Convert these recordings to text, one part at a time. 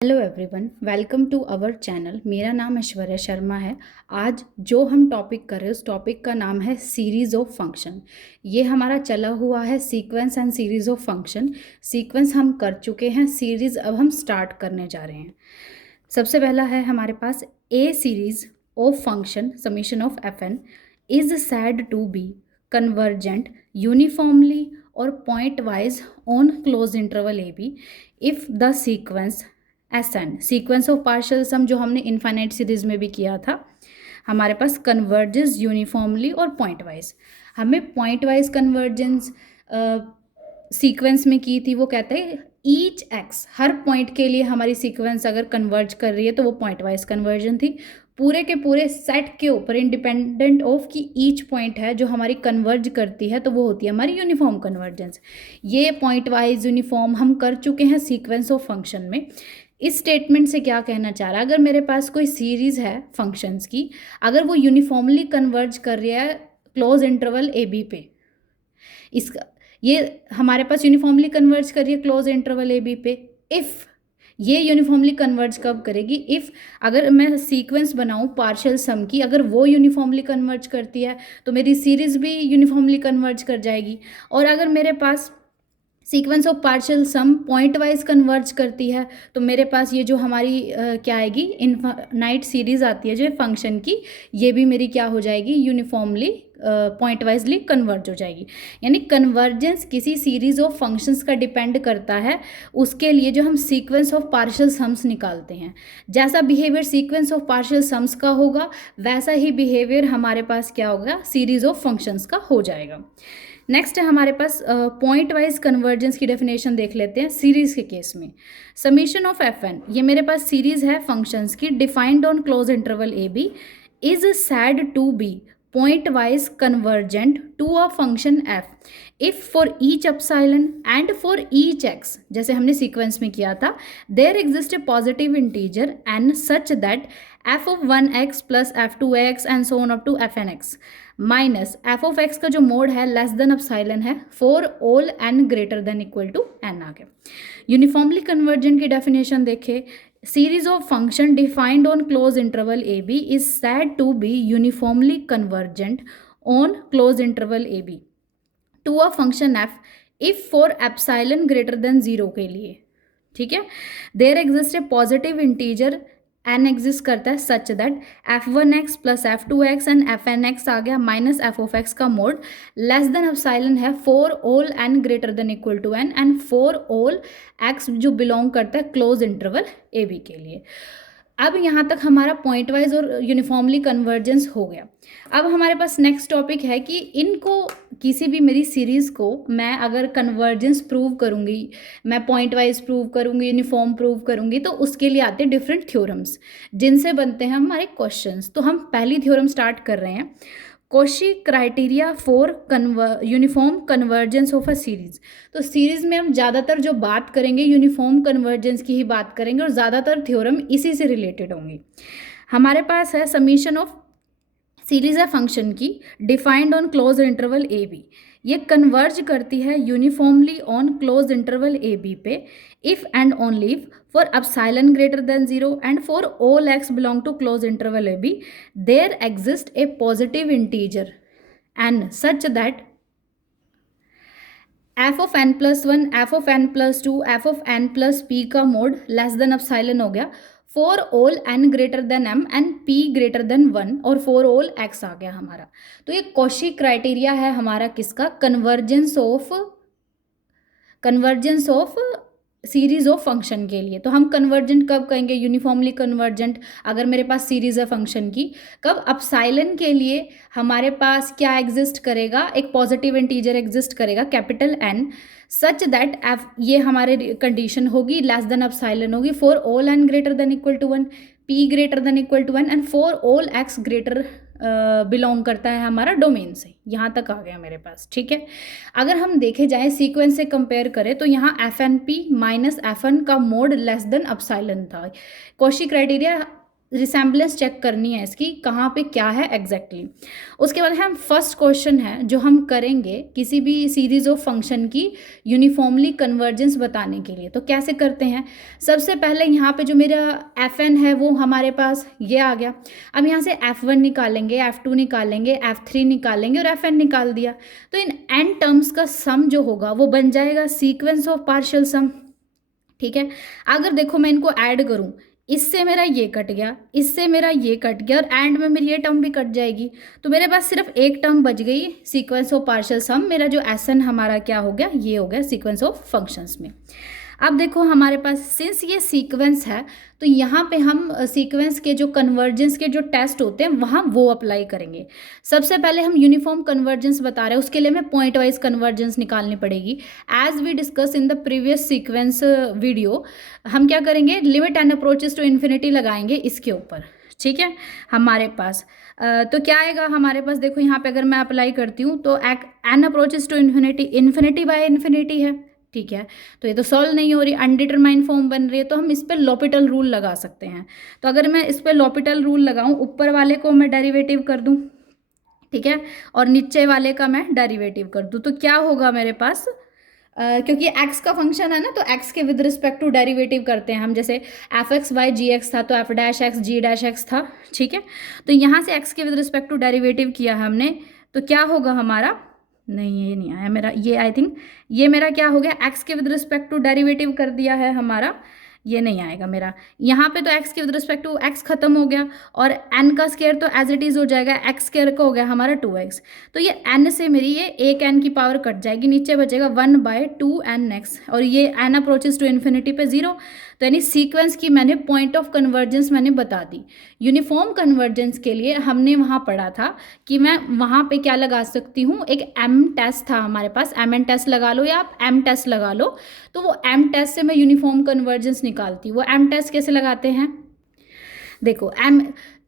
Hello everyone, welcome to our channel. मेरा नाम ऐश्वर्या शर्मा है। आज जो हम टॉपिक कर रहे हैं उस टॉपिक का नाम है सीरीज़ ऑफ फंक्शन। ये हमारा चला हुआ है sequence and series of function. Sequence हम कर चुके हैं, सीरीज़ अब हम स्टार्ट करने जा रहे हैं। सबसे पहला है हमारे पास a series of function summation of f n is said to be convergent uniformly और point wise on close interval A b if the sequence n sequence of partial sum जो हमने इनफाइनाइट सीरीज में भी किया था, हमारे पास convergence uniformly और पॉइंट वाइज। हमें पॉइंट वाइज कन्वर्जेंस सीक्वेंस में की थी, वो कहते हैं ईच एक्स, हर पॉइंट के लिए हमारी सीक्वेंस अगर कन्वर्ज कर रही है तो वो पॉइंट वाइज कन्वर्जन थी। पूरे के पूरे सेट के ऊपर इंडिपेंडेंट ऑफ की ईच पॉइंट है जो हमारी कन्वर्ज करती है, तो वो होती है हमारी यूनिफॉर्म कन्वर्जेंस। ये पॉइंट वाइज यूनिफॉर्म हम कर चुके हैं सीक्वेंस ऑफ फंक्शन में। इस स्टेटमेंट से क्या कहना चाह रहा है, अगर मेरे पास कोई सीरीज़ है फंक्शंस की, अगर वो यूनिफॉर्मली कन्वर्ज कर रही है क्लोज इंटरवल ए बी पे, इसका ये हमारे पास यूनिफॉर्मली कन्वर्ज कर रही है क्लोज इंटरवल ए बी पे। इफ़ ये यूनिफॉर्मली कन्वर्ज कब करेगी, इफ़ अगर मैं सीक्वेंस बनाऊँ पार्शियल सम की, अगर वो यूनिफॉर्मली कन्वर्ज करती है तो मेरी सीरीज़ भी यूनिफॉर्मली कन्वर्ज कर जाएगी। और अगर मेरे पास sequence of partial sum point wise converge करती है तो मेरे पास ये जो हमारी क्या आएगी, इनफाइनाइट सीरीज आती है जो फंक्शन की, ये भी मेरी क्या हो जाएगी, यूनिफॉर्मली पॉइंट वाइजली कन्वर्ज हो जाएगी। यानी कन्वर्जेंस किसी सीरीज ऑफ फंक्शंस का डिपेंड करता है उसके लिए जो हम सीक्वेंस ऑफ पार्शियल सम्स निकालते हैं। जैसा behaviour sequence of partial sums का होगा वैसा ही बिहेवियर हमारे पास क्या होगा, सीरीज ऑफ फंक्शंस का हो जाएगा। नेक्स्ट है हमारे पास पॉइंट वाइज कन्वर्जेंस की डेफिनेशन देख लेते हैं सीरीज के केस में। समीशन ऑफ एफ एन, ये मेरे पास सीरीज है फंक्शंस की defined on close interval A B is said to be pointwise convergent to a function F if for each epsilon and for each X, जैसे हमने sequence में किया था, there exist a positive integer N such that F of 1x plus f2x and so on up to F N X minus F of x का जो mod है less than epsilon है for all N greater than equal to n आ गया। Uniformly convergent की definition देखे, series of function defined on closed interval ab is said to be uniformly convergent on closed interval ab to a function f if for epsilon greater than 0 के लिए, ठीक है, there exist a positive integer N exist करता है such that f1x plus f2x and fn(x) आ गया minus f of x का mod less than epsilon है for all n greater than equal to n and for all x जो belong करता है close interval ए b के लिए। अब यहाँ तक हमारा पॉइंट वाइज और यूनिफॉर्मली कन्वर्जेंस हो गया। अब हमारे पास नेक्स्ट टॉपिक है कि इनको किसी भी मेरी सीरीज़ को मैं अगर कन्वर्जेंस प्रूव करूँगी, मैं पॉइंट वाइज प्रूव करूँगी, यूनिफॉर्म प्रूव करूँगी, तो उसके लिए आते हैं डिफरेंट थ्योरम्स जिनसे बनते हैं हमारे क्वेश्चंस। तो हम पहली थ्योरम स्टार्ट कर रहे हैं, Cauchy criteria for uniform convergence of a series. तो सीरीज में हम ज़्यादातर जो बात करेंगे यूनिफॉर्म कन्वर्जेंस की ही बात करेंगे और ज़्यादातर थ्योरम इसी से रिलेटेड होंगी। हमारे पास है समीशन ऑफ सीरीज है फंक्शन की defined on close interval A b, ये कन्वर्ज करती है uniformly on close interval A b पे if and only for epsilon greater than 0 and for all x belong to close interval A b there exist a positive integer N such that F of n plus 1, f of n plus 2, f of n plus p का mod less than epsilon हो गया for all N greater than M and P greater than 1 और for all x आ गया हमारा। तो ये Cauchy criteria है हमारा किसका, convergence of series of function के लिए। तो हम कन्वर्जेंट कब कहेंगे, यूनिफॉर्मली कन्वर्जेंट अगर मेरे पास सीरीज है फंक्शन की, कब, एप्सिलॉन के लिए हमारे पास क्या एग्जिस्ट करेगा, एक पॉजिटिव इंटीजर एग्जिस्ट करेगा capital N such that f, ये हमारे कंडीशन होगी लेस देन एप्सिलॉन होगी for all N greater than equal to 1, p greater than equal to 1 and for all x greater belong करता है हमारा डोमेन से। यहाँ तक आ गया मेरे पास, ठीक है। अगर हम देखे जाए सीक्वेंस से कंपेयर करें तो यहाँ f n p minus f n का मोड लेस देन एप्सिलॉन था। कॉशी क्राइटेरिया रिसेम्बलेंस चेक करनी है इसकी, कहाँ पे क्या है एग्जैक्टली। उसके बाद हम फर्स्ट क्वेश्चन है जो हम करेंगे किसी भी सीरीज ऑफ फंक्शन की यूनिफॉर्मली कन्वर्जेंस बताने के लिए। तो कैसे करते हैं, सबसे पहले यहाँ पे जो मेरा fn है वो हमारे पास ये आ गया। अब यहाँ से f1 निकालेंगे, f2 निकालेंगे, f3 निकालेंगे और fn निकाल दिया। तो इन n टर्म्स का सम जो होगा वो बन जाएगा सीक्वेंस ऑफ पार्शियल सम। ठीक है, अगर देखो मैं इनको ऐड करूं, इससे मेरा ये कट गया, इससे मेरा ये कट गया और एंड में मेरी ये टर्म भी कट जाएगी, तो मेरे पास सिर्फ एक टर्म बच गई सीक्वेंस ऑफ पार्शियल सम। मेरा जो एसन हमारा क्या हो गया, ये हो गया सीक्वेंस ऑफ फंक्शंस में। अब देखो हमारे पास सिंस ये सीक्वेंस है तो यहाँ पे हम सीक्वेंस के जो कन्वर्जेंस के जो टेस्ट होते हैं वहाँ वो अप्लाई करेंगे। सबसे पहले हम यूनिफॉर्म कन्वर्जेंस बता रहे हैं, उसके लिए हमें पॉइंट वाइज कन्वर्जेंस निकालनी पड़ेगी। As we discuss in the previous sequence video, हम क्या करेंगे, limit n approaches to infinity लगाएंगे इसके ऊपर। ठीक है, हमारे पास तो क्या आएगा हमारे पास, देखो यहाँ पे अगर मैं अप्लाई करती हूँ तो n approaches to infinity, infinity by infinity है। ठीक है, तो ये तो सॉल्व नहीं हो रही, अनडिटरमाइंड फॉर्म बन रही है, तो हम इस पर लॉपिटल रूल लगा सकते हैं। तो अगर मैं इस पर लॉपिटल रूल लगाऊं, ऊपर वाले को मैं डेरिवेटिव कर दूं, ठीक है, और नीचे वाले का मैं डेरिवेटिव कर दूं, तो क्या होगा मेरे पास, क्योंकि x का फंक्शन है ना, तो x के विद रिस्पेक्ट टू डेरिवेटिव करते हैं हम। जैसे f x by g x था तो f dash x g dash x था। ठीक है, तो यहाँ से x के विद रिस्पेक्ट टू डेरिवेटिव किया हमने, तो क्या होगा हमारा, नहीं ये नहीं आया मेरा, ये आई थिंक ये मेरा क्या हो गया, x के विद रिस्पेक्ट टू डेरिवेटिव कर दिया है हमारा, ये नहीं आएगा मेरा यहाँ पे। तो x के विद रिस्पेक्ट टू x खत्म हो गया और n का स्क्वायर तो एज इट इज़ हो जाएगा, x स्क्वायर का हो गया हमारा 2x। तो ये n से मेरी ये एक n की पावर कट जाएगी, नीचे बचेगा 1/2nx और ये n अप्रोचेस टू इन्फिनिटी पे 0। तो यानी सीक्वेंस की मैंने पॉइंट ऑफ कन्वर्जेंस मैंने बता दी। यूनिफॉर्म कन्वर्जेंस के लिए हमने वहाँ पढ़ा था कि मैं वहाँ पे क्या लगा सकती हूँ, एक m टेस्ट था हमारे पास, mn टेस्ट लगा लो या आप m टेस्ट लगा लो। तो वो m टेस्ट से मैं यूनिफॉर्म कन्वर्जेंस निकालती हूँ। वो m टेस्ट कैसे लगाते हैं, देखो m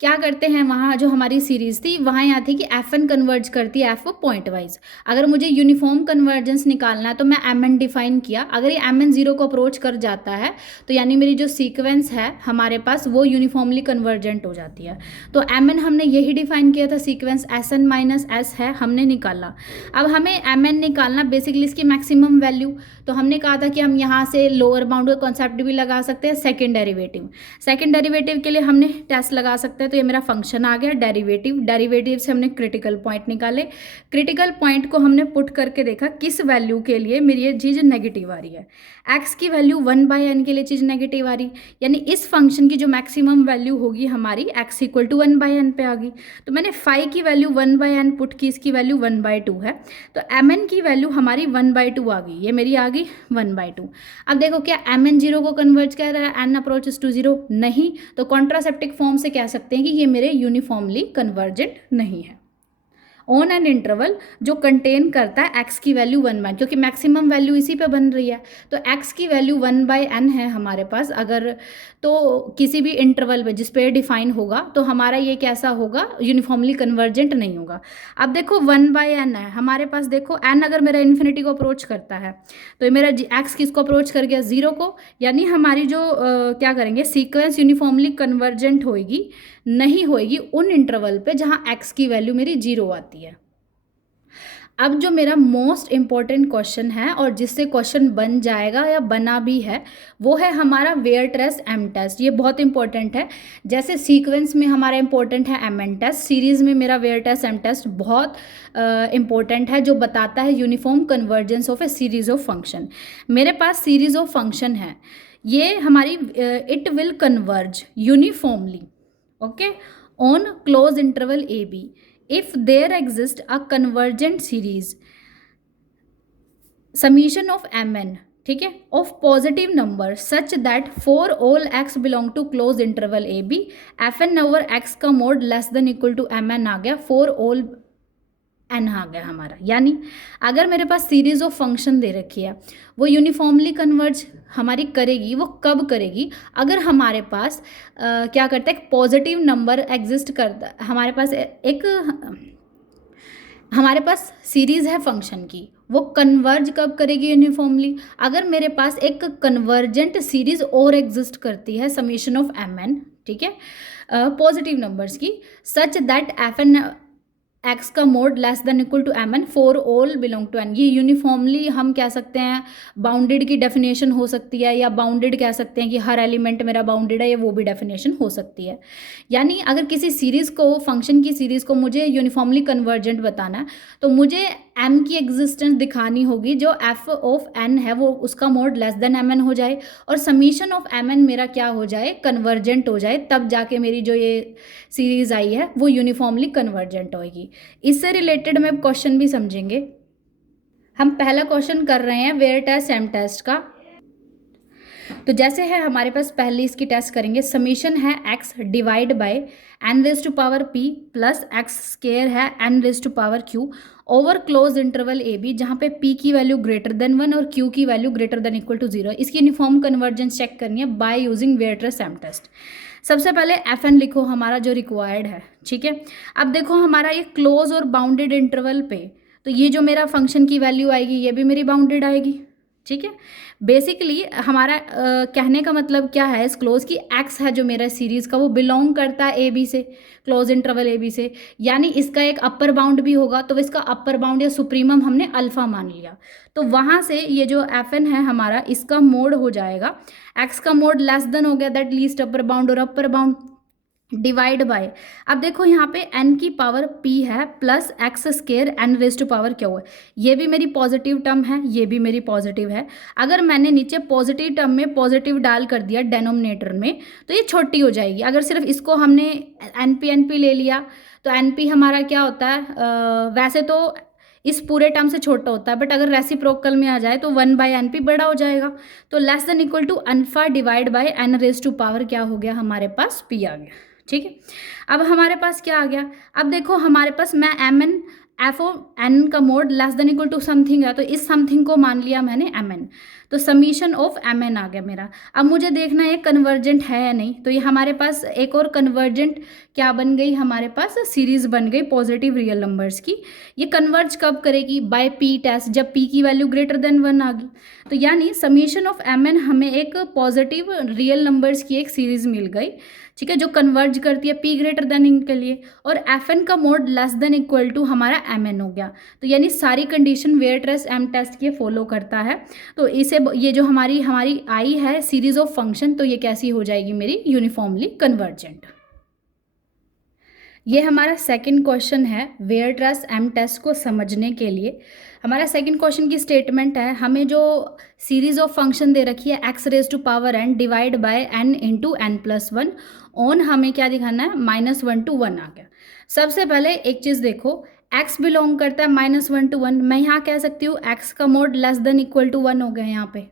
क्या करते हैं, वहाँ जो हमारी सीरीज़ थी वहाँ यहाँ थी कि Fn कन्वर्ज करती है F पॉइंट वाइज। अगर मुझे यूनिफॉर्म कन्वर्जेंस निकालना है तो मैं Mn डिफाइन किया, अगर ये Mn 0 को अप्रोच कर जाता है तो यानी मेरी जो सीक्वेंस है हमारे पास वो यूनिफॉर्मली कन्वर्जेंट हो जाती है। तो Mn हमने यही डिफाइन किया था, सीक्वेंस Sn माइनस S है, हमने निकाला। अब हमें Mn निकालना बेसिकली इसकी मैक्सिमम वैल्यू, तो हमने कहा था कि हम यहाँ से लोअर बाउंड का कॉन्सेप्ट भी लगा सकते हैं, सेकेंड डेरिवेटिव। सेकेंड डेरिवेटिव के लिए हमने टेस्ट लगा सकते हैं, तो ये मेरा फंक्शन आ गया डेरिवेटिव। डेरिवेटिव से हमने क्रिटिकल पॉइंट निकाले, क्रिटिकल पॉइंट को हमने पुट करके देखा किस वैल्यू के लिए मेरी ये चीज़ नेगेटिव आ रही है। x की वैल्यू 1/n के लिए चीज़ नेगेटिव आ रही, यानी इस फंक्शन की जो मैक्सिमम वैल्यू होगी हमारी x इक्वल टू 1/n पे आ गई। तो मैंने फाई की वैल्यू 1/n पुट की, इसकी वैल्यू 1/2 है, तो mn की वैल्यू हमारी 1/2 आ गई, ये मेरी आ गई 1/2। अब देखो क्या mn 0 को कन्वर्ज कर रहा है, n अप्रोचेस टू 0 नहीं, तो कॉन्ट्रासेप्टिक फॉर्म से कह सकते हैं कि ये मेरे यूनिफॉर्मली कन्वर्जेंट नहीं है। ऑन एन इंटरवल जो कंटेन करता है x की वैल्यू 1/n, क्योंकि मैक्सिमम वैल्यू इसी पे बन रही है, तो x की वैल्यू 1/n है हमारे पास। अगर तो किसी भी इंटरवल में जिस पे डिफाइन होगा तो हमारा ये कैसा होगा, यूनिफॉर्मली कन्वर्जेंट नहीं होगा। अब देखो 1/n है हमारे पास, देखो n अगर मेरा इन्फिनिटी को अप्रोच करता है तो मेरा x किसको अप्रोच कर गया, 0 को, यानी हमारी जो क्या करेंगे, सीक्वेंस यूनिफॉर्मली कन्वर्जेंट होएगी नहीं होएगी उन इंटरवल पे जहाँ x की वैल्यू मेरी 0 आती है। अब जो मेरा मोस्ट इम्पॉर्टेंट क्वेश्चन है और जिससे क्वेश्चन बन जाएगा या बना भी है, वो है हमारा वेयर टेस्ट एम टेस्ट। ये बहुत इंपॉर्टेंट है, जैसे सीक्वेंस में हमारा इंपॉर्टेंट है एम एन टेस्ट, सीरीज़ में मेरा वेयर टेस्ट एम टेस्ट बहुत इंपॉर्टेंट है, जो बताता है uniform convergence of a series of function. मेरे पास सीरीज ऑफ फंक्शन है, ये हमारी it will converge uniformly, okay, on close interval A b if there exists a convergent series summation of mn, ठीक है, of positive number such that for all x belong to close interval a b fn over x का mod less than equal to mn आ गया, for all n आ गया हमारा। यानी अगर मेरे पास सीरीज ऑफ फंक्शन दे रखी है, वो यूनिफॉर्मली कन्वर्ज हमारी करेगी, वो कब करेगी, अगर हमारे पास क्या करता है, एक पॉजिटिव नंबर एग्जिस्ट करता है हमारे पास सीरीज़ है फंक्शन की, वो कन्वर्ज कब करेगी यूनिफॉर्मली, अगर मेरे पास एक कन्वर्जेंट सीरीज और एग्जिस्ट करती है समीशन ऑफ mn, ठीक है, पॉजिटिव नंबर्स की, such that f N x का mod less than equal to m n for all belong to n. ये यूनिफॉर्मली हम कह सकते हैं बाउंडेड की डेफिनेशन हो सकती है, या बाउंडेड कह सकते हैं कि हर एलिमेंट मेरा बाउंडेड है, या वो भी डेफिनेशन हो सकती है। यानी अगर किसी सीरीज़ को, फंक्शन की सीरीज़ को मुझे यूनिफॉर्मली कन्वर्जेंट बताना है, तो मुझे एम की एग्जिस्टेंस दिखानी होगी जो एफ ऑफ एन है वो उसका mod less than m n हो जाए, और समीशन ऑफ एम एन मेरा क्या हो जाए, कन्वर्जेंट हो जाए, तब जाके मेरी जो ये सीरीज़ आई है वो यूनिफॉर्मली कन्वर्जेंट होगी। इससे रिलेटेड में क्वेश्चन भी समझेंगे। हम पहला क्वेश्चन कर रहे हैं वेयर टेस्ट एम टेस्ट का। तो जैसे है हमारे पास पहले इसकी टेस्ट करेंगे, समीशन है x divide by n raise to power p plus x square है n raise to power q over close interval A b, जहाँ पे p की वैल्यू ग्रेटर देन 1 और q की value greater than equal to 0। इसकी uniform convergence check करनी है by using वेयर टेस्ट एम टेस्ट। सबसे पहले एफ एन लिखो हमारा जो रिक्वायर्ड है, ठीक है। अब देखो हमारा ये क्लोज और बाउंडेड इंटरवल पे, तो ये जो मेरा फंक्शन की वैल्यू आएगी ये भी मेरी बाउंडेड आएगी, ठीक है। बेसिकली हमारा कहने का मतलब क्या है इस क्लोज की, एक्स है जो मेरा सीरीज़ का वो बिलोंग करता है ए बी से, क्लोज इंटरवल ए बी से, यानी इसका एक अपर बाउंड भी होगा, तो इसका अपर बाउंड या सुप्रीमम हमने अल्फा मान लिया, तो वहाँ से ये जो एफ एन है हमारा इसका मोड हो जाएगा, एक्स का मोड लेस देन हो गया दैट लीस्ट अपर बाउंड और अपर बाउंड डिवाइड बाय, अब देखो यहाँ पे n की पावर p है plus x square n raise to power q है, ये भी मेरी पॉजिटिव टर्म है, ये भी मेरी पॉजिटिव है। अगर मैंने नीचे पॉजिटिव टर्म में पॉजिटिव डाल कर दिया डेनोमिनेटर में, तो ये छोटी हो जाएगी। अगर सिर्फ इसको हमने np ले लिया तो np हमारा क्या होता है, वैसे तो इस पूरे टर्म से छोटा होता है, बट अगर रेसिप्रोकल में आ जाए तो 1/np बड़ा हो जाएगा, तो less than equal to alpha divide by n raise to power क्या हो गया हमारे पास, p आ गया, ठीक है। अब हमारे पास क्या आ गया, अब देखो हमारे पास मैं एम एन एफ ओ एन का mod less than equal to something है, तो इस समथिंग को मान लिया मैंने एम एन, तो समीशन ऑफ एम एन आ गया मेरा। अब मुझे देखना है कन्वर्जेंट है या नहीं, तो ये हमारे पास एक और कन्वर्जेंट क्या बन गई, हमारे पास सीरीज बन गई पॉजिटिव रियल नंबर्स की। ये कन्वर्ज कब करेगी, बाय पी टेस्ट, जब पी की वैल्यू ग्रेटर देन 1 आ गई, तो यानी समीशन ऑफ एम एन हमें एक पॉजिटिव रियल नंबर्स की एक सीरीज मिल गई, ठीक है, जो कन्वर्ज करती है p ग्रेटर देन इन के लिए, और एफ एन का mod less than equal to हमारा एम एन हो गया। तो यानी सारी कंडीशन वेयर टेस्ट एम टेस्ट के फॉलो करता है, तो इसे ये जो हमारी आई है सीरीज ऑफ फंक्शन, तो ये कैसी हो जाएगी मेरी यूनिफॉर्मली कन्वर्जेंट। ये हमारा सेकंड क्वेश्चन है वेयर टेस्ट एम टेस्ट को समझने के लिए। हमारा सेकंड क्वेश्चन की स्टेटमेंट है, हमें जो सीरीज ऑफ फंक्शन दे रखी है x raise to power n divide by n into n plus one, on हमें क्या दिखाना है, -1 to 1 आ गया। सबसे पहले एक चीज़ देखो, x बिलोंग करता है -1 to 1, मैं यहाँ कह सकती हूँ x का mod less than equal to 1 हो गया, यहाँ पे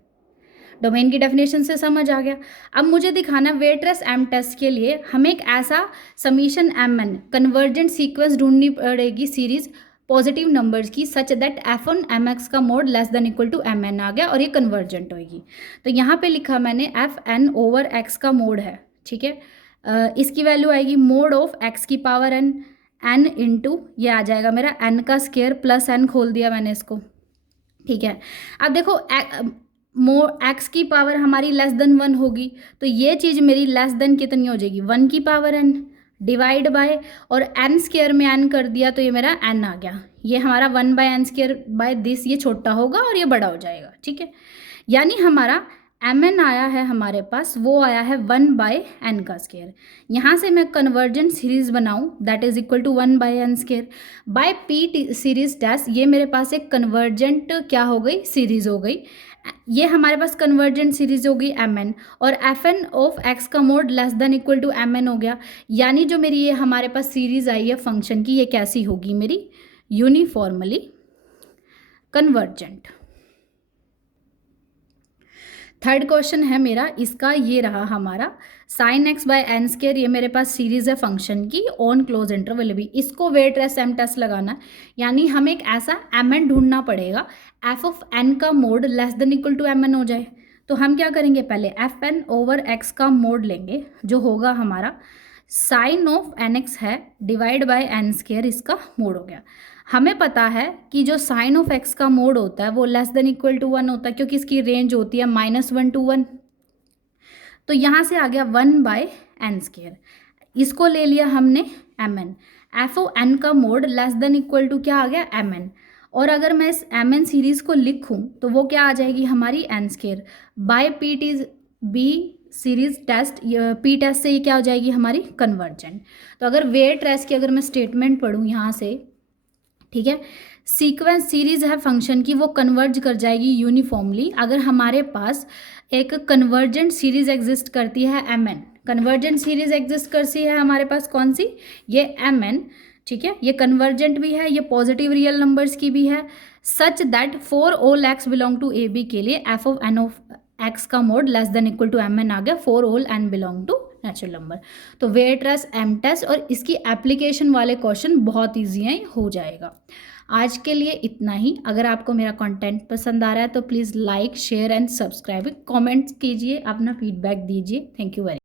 डोमेन की डेफिनेशन से समझ आ गया। अब मुझे दिखाना वेयर टेस्ट एम टेस्ट के लिए हमें एक ऐसा summation m n convergent sequence ढूंढनी पड़ेगी सीरीज पॉजिटिव नंबर्स की, such that f on m x का mod less than equal to m n आ गया और ये कन्वर्जेंट होगी। तो यहाँ पे लिखा मैंने एफ एन ओवर एक्स का मोड है, ठीक है, इसकी वैल्यू आएगी मोड ऑफ एक्स की पावर एन, एन इंटू ये आ जाएगा मेरा एन का स्केयर प्लस एन खोल दिया मैंने इसको, ठीक है। अब देखो एक्स की पावर हमारी लेस देन 1 होगी, तो ये चीज़ मेरी लेस देन कितनी हो जाएगी, 1 की पावर एन डिवाइड बाय, और एन स्केयर में एन कर दिया तो ये मेरा एन आ गया, ये हमारा 1/n स्केयर बाय दिस, ये छोटा होगा और ये बड़ा हो जाएगा, ठीक है। यानी हमारा एम एन आया है हमारे पास, वो आया है 1/n का स्केयर। यहाँ से मैं कन्वर्जेंट सीरीज बनाऊँ that is equal to 1/n square by p series test, ये मेरे पास एक कन्वर्जेंट क्या हो गई, सीरीज हो गई। ये हमारे पास कन्वर्जेंट सीरीज होगी एम एन, और एफ एन ऑफ एक्स का mod less than equal to m n हो गया। यानी जो मेरी ये हमारे पास सीरीज आई है फंक्शन की, ये कैसी होगी मेरी, यूनिफॉर्मली कन्वर्जेंट। थर्ड क्वेश्चन है मेरा, इसका ये रहा हमारा sine x by n square, ये मेरे पास सीरीज है फंक्शन की ऑन क्लोज इंटरवल भी, इसको वेयर टेस्ट एम टेस्ट लगाना है। यानी हमें एक ऐसा एम एन ढूंढना पड़ेगा एफ ऑफ एन का mod less than equal to m n हो जाए। तो हम क्या करेंगे, पहले एफ एन ओवर एक्स का मोड लेंगे, जो होगा हमारा साइन ऑफ एन एक्स है डिवाइड बाय एन स्केयर, इसका मोड हो गया। हमें पता है कि जो साइन ऑफ एक्स का मोड होता है वो लेस देन इक्वल टू 1 होता है, क्योंकि इसकी रेंज होती है -1 to 1। तो यहाँ से आ गया 1/n², इसको ले लिया हमने mn, एफ ओ एन का mod less than equal to क्या आ गया mn, और अगर मैं इस mn सीरीज को लिखूं तो वो क्या आ जाएगी हमारी n² by p t b series test, p test से ये क्या हो जाएगी हमारी कन्वर्जेंट। तो अगर वेट रेस की अगर मैं स्टेटमेंट पढ़ूँ यहाँ से, ठीक है, सीक्वेंस सीरीज है फंक्शन की, वो कन्वर्ज कर जाएगी यूनिफॉर्मली अगर हमारे पास एक कन्वर्जेंट सीरीज एग्जिस्ट करती है mn, कन्वर्जेंट सीरीज एग्जिस्ट करती है हमारे पास कौन सी, ये mn, ठीक है, ये कन्वर्जेंट भी है, ये पॉजिटिव रियल नंबर्स की भी है, such that for all x belong to a b के लिए f of n of x का mod less than equal to mn आ गया, for all n belong to natural number. तो वेट रेस एम टेस्ट और इसकी application वाले question बहुत ईजी हैं, हो जाएगा। आज के लिए इतना ही। अगर आपको मेरा कंटेंट पसंद आ रहा है तो please like share and subscribe, comments कीजिए, अपना फीडबैक दीजिए। Thank you very